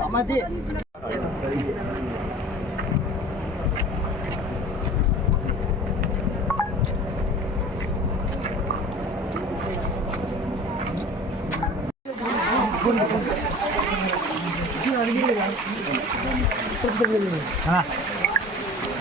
আমাদের হ্যাঁ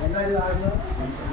现在就来了。